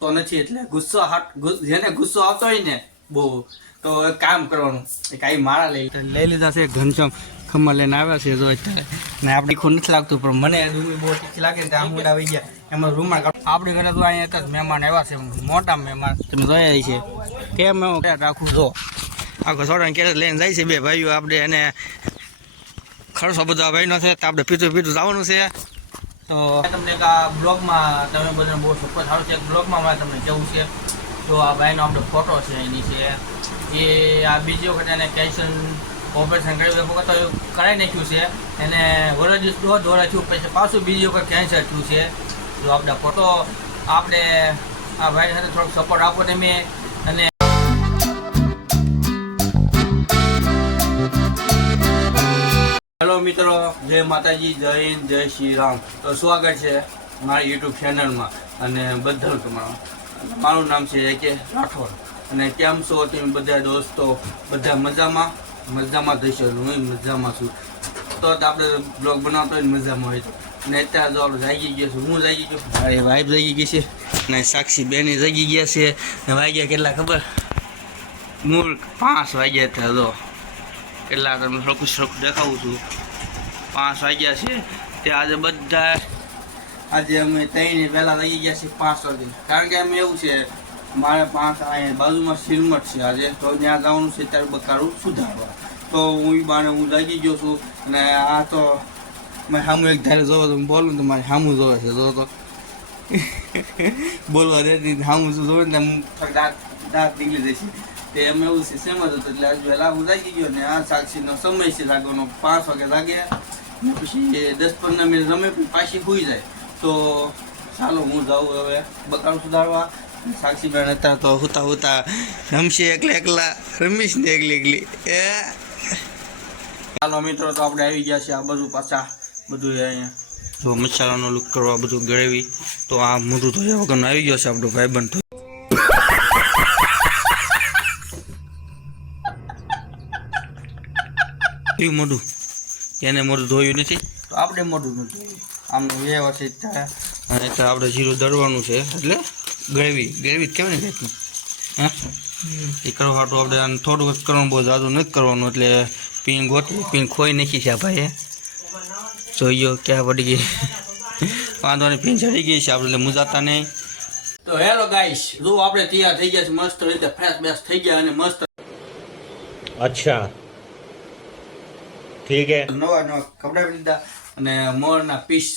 તો નથી, એટલે ગુસ્સો જેને ગુસ્સો આવતો હોય ને, બહુ. તો એક કામ કરવાનું. કાંઈ માળા લઈ લઈ લીધા છે, ઘનશ્યામ ખમણ લઈને આવ્યા છે જો અત્યારે. ને આપણે ખુદ નથી લાગતું, પણ મને રૂમી બહુ ઠીક લાગે ને આમ આવી ગયા. એમાં રૂમાલ આપણી ઘરે તો અહીંયા જ મહેમાન આવ્યા છે મોટા મહેમાન. તમે જોયા છે. કેમ ક્યાં રાખું, જો. આખો સોડાને ક્યારે લઈને જાય છે બે ભાઈઓ. આપણે એને ખર્ચો બધા ભાઈનો છે, તો આપણે પીતું પીતું જવાનું છે. તો તમને આ બ્લોગમાં, તમે બધાને બહુ સપોર્ટ સારું છે. બ્લોગમાં મારે તમને કેવું છે તો આ ભાઈનો આપણો ફોટો છે એની છે, એ આ બીજી વખત એને કેન્સર ઓપરેશન કર્યું વખત તો કરાવી નાખ્યું છે. એને વરજ દોઢ દોરા થયું, પછી પાછું બીજી વખત કેન્સર થયું છે. તો આપણા ફોટો આપણે આ ભાઈ સાથે થોડોક સપોર્ટ આપો તમે અને મિત્રો, જય માતાજી, જય હિન્દ, જય શ્રી રામ. તો સ્વાગત છે મારી યુટ્યુબ ચેનલમાં અને બધા તમારું મારું નામ છે કે રાઠોડ. અને કેમ છો તમે બધા દોસ્તો? બધા મજામાં? મજામાં થશે હું મજામાં છું. તો આપણે બ્લોગ બનાવતો હોય મજામાં હોય તો. અને અત્યારે જો આપણે જાગી ગયા છું હું જાગી ગયો? મારી વાઈફ જાગી ગઈ છે. અને સાક્ષી બેની જાગી ગયા છે. ને વાગ્યા કેટલા ખબર? મૂળ પાંચ વાગ્યા હતા, જો. કેટલા તમને સરખું સરખું દેખાવું છું. પાંચ વાગ્યા છે. તે આજે બધા આજે અમે ત્રણ પહેલાં લઈ ગયા છીએ પાંચ વાગે. કારણ કે અમે એવું છે, મારે પાંચ બાજુમાં સિલમટ છે આજે. તો ત્યાં જવાનું છે ત્યારે બકારું સુધારવા. તો હું બાને હું લાગી ગયો છું અને આ તો મેં સામું એક ધારે જોવો તો બોલું તો મારે સામું જોવે છે જો તો. બોલવા દેતી સામું જોવે ને દાંત દાંત નીકળી જશે તે અમે એવું છે સેમ જ હતું એટલે આજ વહેલા હું લાગી ગયો ને આ સાક્ષીનો સમય છે લાગવાનો પાંચ વાગે ને પછી દસ પંદર મિનિટ રમે પછી હોઈ જાય. તો ચાલો હું જાઉં હવે બકારું સુધારવા. સાક્ષી બેન હતા તો હુતા હુતા રમશે એકલા એકલા, રમીશ ને એકલી એકલી. એ. ચાલો મિત્રો, તો આપણે આવી ગયા છે આ બધું પાછા. બધું અહીંયા જો મસાલાનો લુક કરવા બધું ગળેવી. તો આ મોટું તો વગરનું આવી ગયો છે આપણો ભાઈબંધ. મોઢું? એને મોઢું ધોયું નથી? તો આપણે મોઢું નથી આમ વ્યવસ્થિત થાય. અને તો આપણે જીરું દળવાનું છે એટલે ગ્રેવી ગ્રેવી કહેવાય ને રીતનું હા? એ કરવા તો આપણે આને થોડુંક જ કરવાનું બહુ જાદુ નથી કરવાનું એટલે પીણ ગોઠવી પીણ ખોઈ નાખી છે આ ભાઈએ. જોઈએ ક્યાં પડી ગઈ? વાંધો નહીં પીણ ચડી ગઈ છે આપણે એટલે મુજાતા નહીં. તો હેલો ગાઈશ જો આપણે તૈયાર થઈ ગયા છે મસ્ત રીતે ફ્રેશ બેસ થઈ ગયા અને મસ્ત અચ્છા. ઠીક કપડા પહેરી લીધા અને મોરના પીસ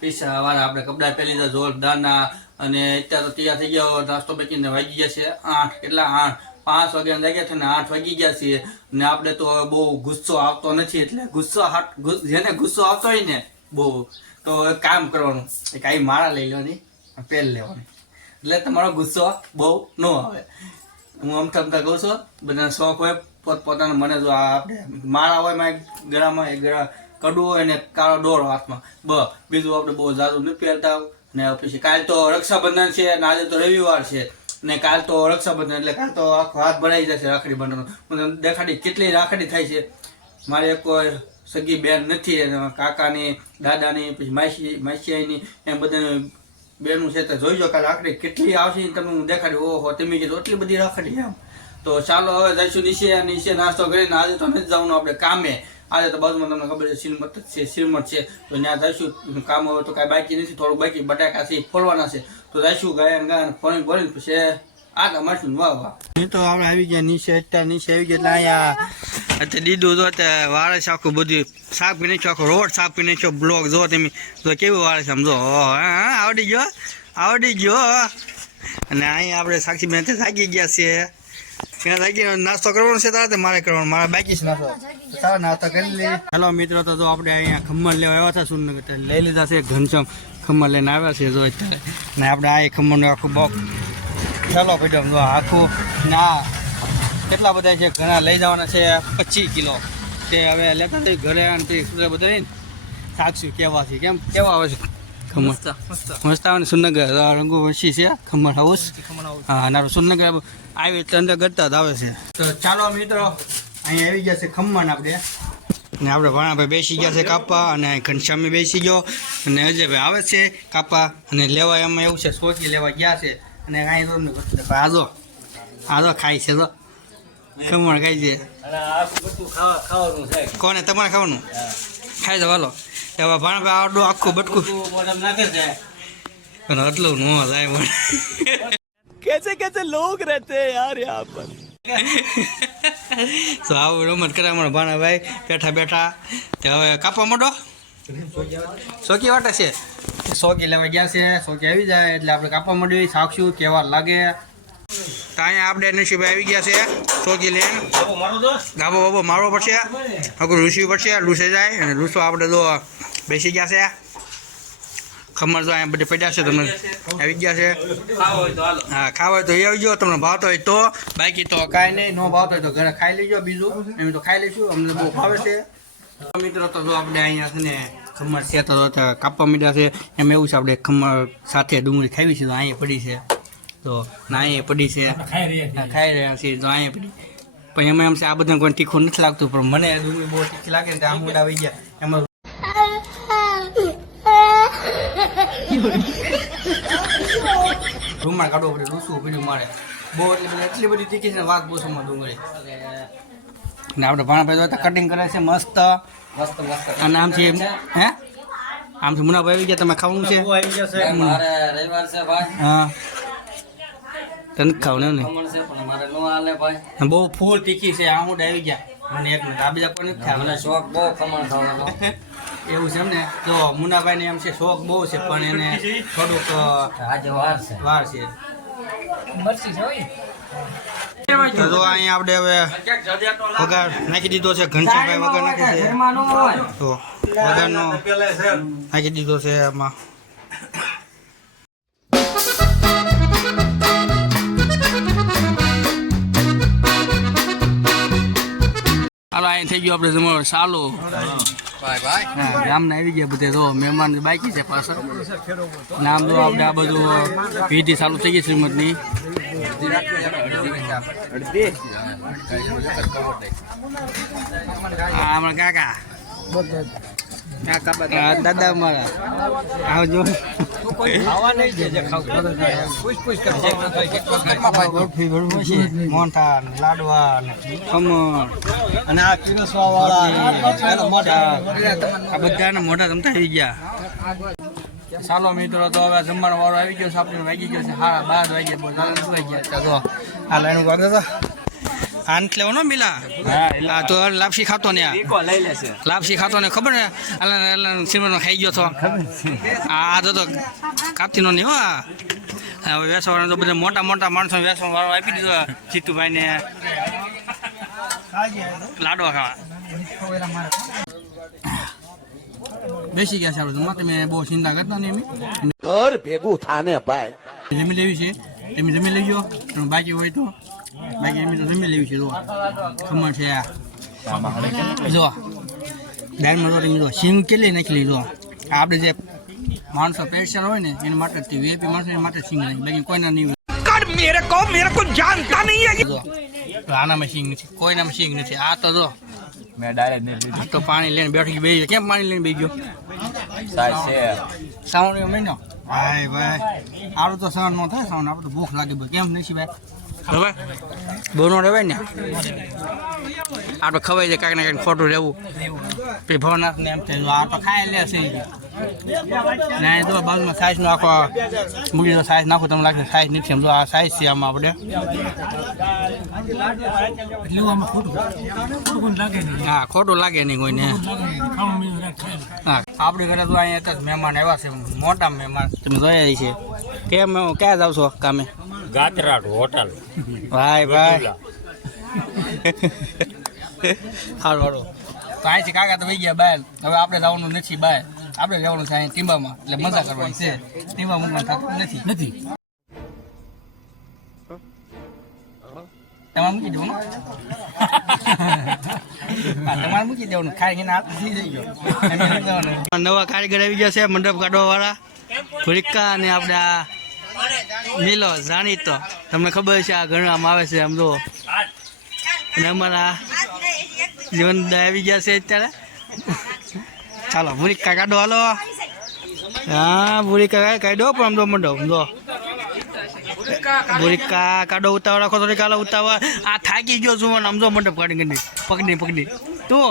પીસ વાળા આપણે કપડા પહેરી લીધા જોરદારના અને અત્યારે તો તૈયાર થઈ ગયા નાસ્તો બેચીને વાગી ગયા છે આઠ, કેટલા આઠ? પાંચ વાગ્યા જાગ્યા છે ને આઠ વાગી ગયા છીએ ને આપણે તો હવે બહુ ગુસ્સો આવતો નથી એટલે ગુસ્સો જેને ગુસ્સો આવતો હોય ને બહુ, તો કામ કરવાનું. એ કાંઈ માળા લઈ લેવાની પહેર લેવાની. એટલે તમારો ગુસ્સો બહુ ન આવે. હું અમથા અમથા કહું છું, બધાને શોખ હોય પોત પોતાના મને જો આપણે માળા હોયમાં એક ગળામાં, એક ગળા કડવું હોય ને કાળો દોરો હાથમાં. બ, બીજું આપણે બહુ જાદુ નથી પહેરતા ને પછી કાલ તો રક્ષાબંધન છે અને આજે તો રવિવાર છે. ને કાલ તો રક્ષાબંધન, એટલે કાલ તો આખો હાથ ભરાઈ જશે રાખડી બંધન હું દેખાડી કેટલી રાખડી થાય છે. મારે કોઈ સગી બેન નથી કાકાની, દાદાની, પછી માસી માસીયાની એમ બધાને બેનું છે. તો જોઈજો કાલે રાખડી કેટલી આવશે તમે હું દેખાડી, ઓહો, તમે કીધું એટલી બધી રાખડી એમ. તો ચાલો હવે જઈશું નીચે નીચે નાસ્તો કરીને આજે તો નથી જવાનું આપણે કામે. આજે તો બાજુમાં તમને ખબર છે શ્રીમત છે શ્રીમત છે. તો ત્યાં જઈશું. કામ હવે તો કાંઈ બાકી નથી થોડુંક બાકી બટાકા છે ફોડવાના છે. તો જઈશું ગાયન ગાયન ફોન ભરીને પછી આગળ મળશું વાહ વાહ. તો આપણે આવી ગયા નીચે અત્યારે નીચે આવી ગયા અહીંયા અત્યારે દીધું જો અત્યારે વાળે છે આખું બધું સાફ પીને છો આખો રોડ સાફ પીને નાખ્યો બ્લોક જો તમે. તો કેવું વાળે છે સમજો હા, આવડી ગયો આવડી ગયો. અને અહીંયા આપણે સાક્ષી બેન થાકી ગયા છે. ત્યાં જાગી નાસ્તો કરવાનો છે તારે, મારે કરવાનો, મારે બાકી નાસ્તો. ચાલો નાસ્તો કરી લઈએ હેલો મિત્રો, તો જો આપણે અહીંયા ખમણ લેવા આવ્યા હતા સુરનગર લઈ લીધા છે ઘનચમ ખમણ લઈને આવ્યા છે જો અત્યારે. આપણે આ ખમણનું આખું બોક ચાલો ભાઈ આખું ના, કેટલા બધા છે, ઘણા લઈ જવાના છે, પચીસ કિલો. તે હવે લેતા ઘરે અને તે બધા સાક્ષી કેવા કેમ, કેવા આવે છે? ખમણ. મસ્ત આવે ને છે ખમણ હાઉસ. હા નારું સુરનગર આવી એટલે અંદર ગરતા જ આવે છે. તો ચાલો મિત્રો અહીંયા આવી ગયા છે ખમણ આપણે. ને આપણે ભાણાભાઈ બેસી ગયા છે કાપા અને ઘનશ્યામી બેસી ગયો. અને અજયભાઈ આવે છે કાપા અને લેવા એમાં એવું છે સોચી લેવા ગયા છે. અને કાંઈ તો અમને ગોતી દે. આ જો આ જો ખાય છે તો ખમણ ખાય છે. અને આ બધું ખાવા ખાવાનું છે. કોને તમારે ખાવાનું? ખાઈ દો હાલો. એવા ભાણ આડું આખું બટકું પણ આટલું ન જાય પણ કેસે કેસે લોગ રહેતે યાર યહાં પર. તો આવું રમત કરે અમારા ભાણાભાઈ બેઠા બેઠા. હવે કાપવા માંડો સોકી વાટે છે. સોકી લેવા ગયા છે સોકી આવી જાય એટલે આપણે કાપવા માંડવી સાક્ષું કેવા લાગે. તો અહીંયા આપણે નસીબ આવી ગયા છે. સોકી લે ગાબો બાબો મારવો પડશે. આખું લૂસવી પડશે લૂસે જાય. અને લૂસો આપણે જો બેસી ગયા છે. ખમણ તો અહીંયા બધી પડ્યા છે તમને આવી ગયા છે. ખાવા હોય તો હા ખાવા હોય તો એ આવી જાઓ તમને ભાવતો હોય તો. બાકી તો કાંઈ નહીં ન ભાવતો હોય તો ઘરે ખાઈ લેજો બીજું. એમ તો ખાઈ લઈશું અમને બહુ ભાવે છે. મિત્રો તો જો આપણે અહીંયા છે ને ખમણ છે તો કાપવા મીઠા છે. એમ એવું છે આપણે ખમણ સાથે ડુંગળી ખાવી છે તો અહીંયા પડી છે. તો ના અહીંયા પડી છે. ખાઈ રહ્યા છીએ. તો અહીંયા પડી. પણ એમાં એમ છે આ બધાને કોઈ તીખું નથી લાગતું પણ મને ડુંગળી બહુ તીખી લાગે ને ત્યાં આવી ગયા. એમાં રૂમાલ કાઢવો પડે રૂસવું પડ્યું મારે. બહુ એટલી બધી એટલી બધી તીખી છે ને વાત બહુ સમય ડુંગળી. ને આપણે ભાણાભાઈ તો કટિંગ કરે છે મસ્ત. મસ્ત મસ્ત. અને આમથી હે? આમથી મુનાભાઈ આવી ગયા તમે ખાવાનું છે? આવી આવી છે. મારે રવિવાર છે ભાઈ. હા. તને ખાવાનું ને? પણ મારે નો હાલે ભાઈ. બહુ ફૂલ તીખી છે આ હું આવી ગયા. મને એક મિનિટ. આ બીજા કોઈ નથી મને શોખ બહુ ખમણ થવાનો એવું છે એમ ને? તો મુનાભાઈ ને એમ છે શોખ બહુ છે પણ એને થોડુંક આજે વાર છે. વાર છે. તો જો અહીંયા આપણે હવે વઘાર નાખી દીધો છે ઘનશ્યામભાઈ વઘાર નાખે છે. તો વઘારનો નાખી દીધો છે એમાં અહીં થઈ ગયો આપણે જમવાનું. સાલો હા, ગામના આવી ગયા બધે. તો મહેમાન બાકી છે પાછળ. નામ જો આપણે આ બધું વિધિ ચાલુ થઈ ગઈ શ્રીમદની. અમારા કાકા. દાદા મારા આવજો. મોહનથાળ લાડવા ખમણ. અને આ પીરસવા વાળા આ બધાના મોઢા તમતા આવી ગયા. ચાલો મિત્રો તો હવે જમવાનો વાળો આવી ગયો છે. આપણે વાગી ગયો છે હા બાર વાગ્યા. બોલ ચાલો વાગી ગયા. તો આ લાઈન વાગે તો આંત લેવો ને મિલા? હા તો લાપસી ખાતો ને આ. લઈ લેશે? લાપસી ખાતો ને ખબર ને? અલન અલન સિમરનો ખાઈ ગયો તો. આ આ તો કાપતીનો નહીં હો આ. હવે વેસવાળા તો બધા મોટા મોટા માણસો વેસવા વાળો આપી દીધો જીતુભાઈ ને લાડવા ખાવા. બેસી ગયા છે આપણે જમવા તમે બહુ ચિંતા કરતા નહીં ઘર ભેગું થાને ભાઈ. જમી લેવી છે. તમે જમી લેજો. અને બાકી હોય તો બાકી અમે તો જમી લેવી છે જો છે જો દાળમાં કેટલી નાખી લીધો આપણે જે માણસો પેશર હોય ને એના માટે વીઆઈપી માટે સિંગ નાખી બાકી કોઈના નહીં મેરે કો મેરે કો જાનતા નહીં આનામાં સિંગ નથી. કોઈનામાં સિંગ નથી. આ તો જો મેં ડાયરેક્ટ નહીં તો પાણી લઈને બેઠી બે કેમ પાણી લઈને બે ગયો? શ્રાવણ મહિનો? હાય ભાઈ. આરું તો સહન ન થાય સહન આપણે તો ભૂખ લાગી. કેમ નથી ભાઈ હવે? બોનો રહેવાય ને? આપણે ખવાય જાય કાંઈક ને કાંઈક ખોટું રહેવું. પછી ભવનાથ ને એમ થાય આ તો ખાઈ લે છે. ને અહીં જો બાજુમાં સાઈઝ નો આખો મૂકી દો સાઈઝ નાખો, તમને લાગે સાઈઝ નથી એમ. જો આ સાઈઝ છે આમાં આપણે. હા, ખોટું લાગે નહીં કોઈને. હા, આપણી ઘરે તો અહીંયા એક જ મહેમાન આવ્યા છે, મોટા મહેમાન. તમે જોયા છે કેમ, ક્યાં જાવ છો કામે? ગાજરાટ હોટલ. ભાઈ ભાઈ. હાલો હાલો. કાંઈ છે કાકા તો વહી ગયા બાય હવે આપણે જવાનું નથી બાય આપણે જવાનું છે અહીં ટીંબામાં. એટલે મજા કરવાની છે. ટીંબા મૂકવાનું થતું નથી. નથી. તમારે મૂકી દેવાનું? તમારે મૂકી દેવાનું. ખાઈ એને હાથ થઈ જઈ ગયો. નવા કારીગર આવી ગયા છે મંડપ કાઢવા વાળા ભૂરિકા અને આપણે આ મિલો જાણીતો તમને ખબર છે, આ ગણવામાં આવે છે, આમ જો અને અમારા જીવન આવી ગયા છે અત્યારે. ચાલો ભૂરિકા કાઢો, હાલો. હા ભૂરિકા કાઢો પણ આમ તો મંડો જો ભૂરિકા કાઢો, ઉતાવળ રાખો થોડી કાલો ઉતાવળ. આ થાકી ગયો છું આમ જો મંડપ કાઢી ગઈ પકડી પકડી. તું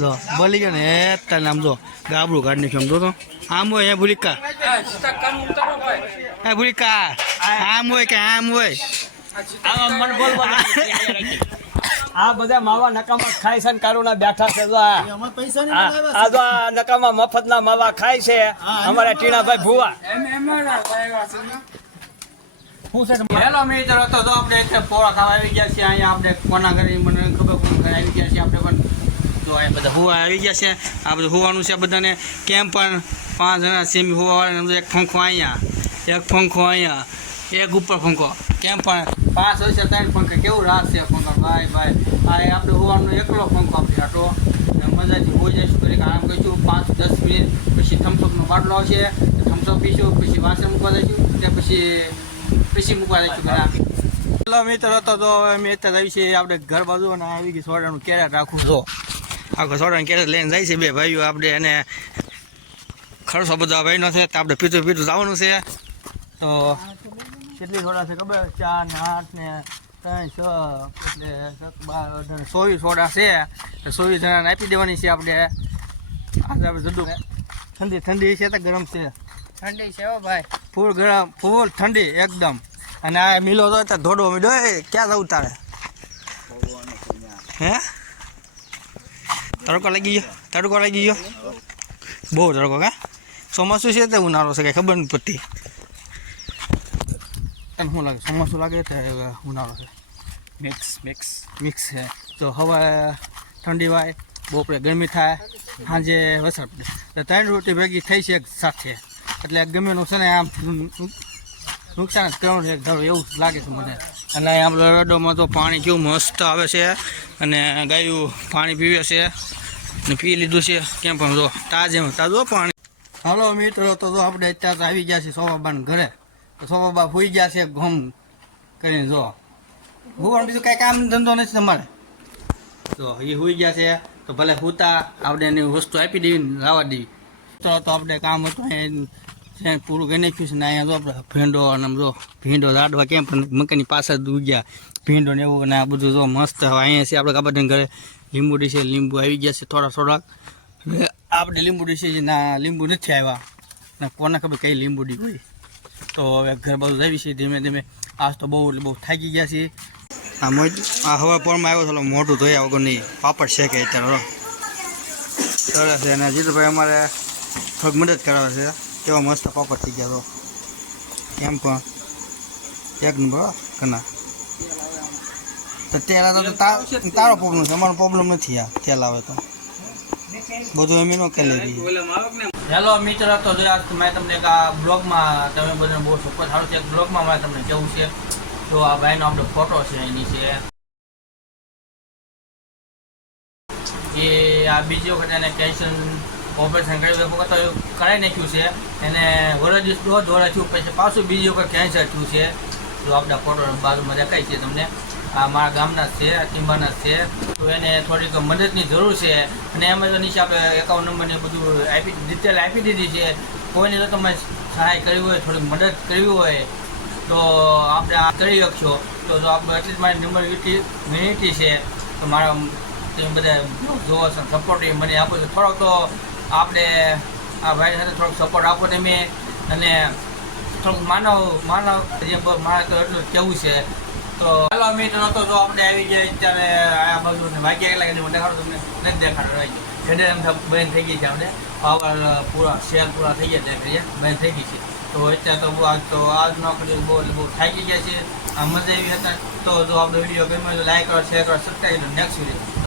જો બોલી ગયો ને, એ તને આમ જો ગાબડું કાઢી નાખ્યું, આમ તો. આમ હોય હે ભૂલિકા. હે ભૂલિકા. આમ હોય કે આમ હોય. આ બધા માવા નકામા ખાય છે ને કારુના બેઠા છે જો આ. આ નકામા મફતના માવા ખાય છે અમારા ટીણાભાઈ ભુવા. હેલો મિત્રો તો આપણે પોળા ખાવા આવી ગયા છીએ અહીંયા આપણે કોના ઘરે મને ખબર કોના ઘરે આવી ગયા છીએ આપણે પણ જો અહીંયા બધા હુવા આવી ગયા છે. આ બધું હુવાનું છે બધાને. કેમ પણ પાંચ જણા સેમી હુવાવાળા એક પંખો અહીંયા એક પંખો અહીંયા એક ઉપર પંખો. કેમ પણ પાંચ વર્ષે ત્રણ પંખા. કેવું રાસ છે પંખા? ભાઈ ભાઈ. આ આપણે હુવાનો એકલો પંખો આપણે આટો અને મજાથી હોઈ જઈશું કરી આરામ કરીશું પાંચ, દસ મિનિટ પછી થમ્સઅપનો બાટલો આવશે. થમ્સઅપ પીશું, પછી વાસણ મૂકવા દઈશું તે પછી પછી મૂકવા દઈશું ઘણા હેલો, મિત્રો. તો તો મેં અત્યારે આવી છે આપણે ઘર બાજુ અને આવી ગઈ સોડાનું કેરેટ રાખું જો. આખો સોડાનું કેરેટ લઈને જાય છે બે ભાઈઓ આપણે એને ખર્ચો બધા ભાઈનો છે તો આપણે પીતું પીતું જવાનું છે. તો કેટલી સોડા છે ખબર? ચાર ને આઠ ને ત્રણ છ એટલે સત બાર અઢાર ને ચોવીસ સોડા છે. તો ચોવીસ જણાને આપી દેવાની છે આપણે. આજે આપણે જુદું ઠંડી ઠંડી છે તો ગરમ છે. ઠંડી છે હો ભાઈ. ફૂલ ગરમ ફૂલ ઠંડી એકદમ. અને આ મિલો તો ધોડો મીડો એ ક્યાં જવું તારે? હે? તડકો લાગી ગયો? તડકો લાગી ગયો? બહુ તડકો કા ચોમાસું છે તે ઉનાળો છે કઈ ખબર નથી પડતી. તને શું લાગે? ચોમાસું લાગે તે ઉનાળો છે? મિક્સ મિક્સ મિક્સ છે. તો હવા ઠંડી વાય બપોરે ગરમી થાય સાંજે વરસાદ પડે. એટલે ત્રણ રોટી ભેગી થઈ છે સાથે. એટલે ગમેનું છે ને આમ નુકસાન જ કરવાનું છે. ધારો એવું લાગે છે મને. અને આમ રડોમાં તો પાણી કેવું મસ્ત આવે છે અને ગાયું પાણી પીવે છે ને પી લીધું છે. કેમ પણ જો તાજે તાજો પાણી. હાલો મિત્રો, તો જો આપણે અત્યારે આવી ગયા છીએ સોમાબાન ઘરે. તો સોમાબા હોઈ ગયા છે ઘમ કરીને જો. ભૂવાનું બીજું કાંઈ કામ ધંધો નથી તમારે? તો એ હોઈ ગયા છે. તો ભલે હુતા આપણે એની વસ્તુ આપી દેવી લાવવા દેવી. તો આપણે કામ હતું પૂરું કરી નાખ્યું છે ને અહીંયા જો આપણે ભીંડો અને જો ભીંડો લાડવા કેમ પણ મકાની પાછળ ઉગ્યા. ભીંડો ને એવું અને આ બધું જો મસ્ત હવે અહીંયા છે, આપણે કાબાટીને ઘરે લીંબુ છે લીંબુ આવી ગયા છે થોડા થોડાક. હવે આપણે લીંબુ છે ના લીંબુ નથી આવ્યા. ને કોને ખબર કઈ લીંબુ ડી હોય. તો હવે ઘર બાજુ આવી છે ધીમે ધીમે. આજ તો બહુ એટલે બહુ થાકી ગયા છીએ. આ મોજ આ હવા પોરમાં આવ્યો થોડો મોટું ધોયા વગર નહીં. પાપડ શેકે અત્યારે સરસ છે અને જીતુભાઈ અમારે થોડીક મદદ કરાવે છે. કેવા મસ્ત પાપડ થઈ ગયા તો. કેમ પણ? એક નંબર કના. તો તેલ આવે તો તારો પ્રોબ્લેમ છે, અમારો પ્રોબ્લેમ નથી આ, તેલ આવે તો. બધું એમ નો કરી લઈ હેલો મિત્ર, તો જોયા મેં તમને એક આ બ્લોગમાં, તમે બધાને બહુ સપોર્ટ સારું છે, એક બ્લોગમાં મારે તમને કેવું છે? તો આ ભાઈનો આપણો ફોટો છે, એની છે. એ આ બીજી વખત એને કેન્સર ઓપરેશન કર્યું એ વખત કરાવી નાખ્યું છે. એને દિવસ દોઢ વરસ થયું પછી પાછું બીજી વખત કેન્સર થયું છે. તો આપણા ફોટો બાજુમાં દેખાય છે તમને. આ મારા ગામના જ છે ટીમ્બાના જ છે. તો એને થોડીક મદદની જરૂર છે. અને એમાં તો નીચે આપણે એકાઉન્ટ નંબરને બધું આપી ડિટેલ આપી દીધી છે. કોઈને જો તમે સહાય કરવી હોય, થોડીક મદદ કરવી હોય, તો આપણે આ કરી શકશો. તો જો આપણે એટલી જ મારી નંબર વિનંતી છે. તો મારા તમે બધા જોવો છો સપોર્ટ મને આપો છો. થોડોક તો આપણે આ ભાઈ સાથે થોડોક સપોર્ટ આપો તમે અને થોડુંક માનવ માનવ જે મારે તો એટલું કેવું છે. તો હાલો મિત્રો તો જો આપણે આવી જાય અત્યારે આ બાજુ ને બાકી કેટલા કે મને દેખાડો તમને. નથી દેખાડો વાગ્યા ઘડે એમ બંધ થઈ ગઈ છે આપણે. પાવર પૂરા, શેર પૂરા થઈ ગયા છે બંધ થઈ ગઈ છે. તો અત્યારે તો આજ તો આજ નોકરી બહુ બહુ થાકી ગયા છે. આ મજા એવી હતા. તો જો આપણો વીડિયો ગમ્યો તો લાઈક કરો શેર કરો સબસ્ક્રાઈબ કરો. Next video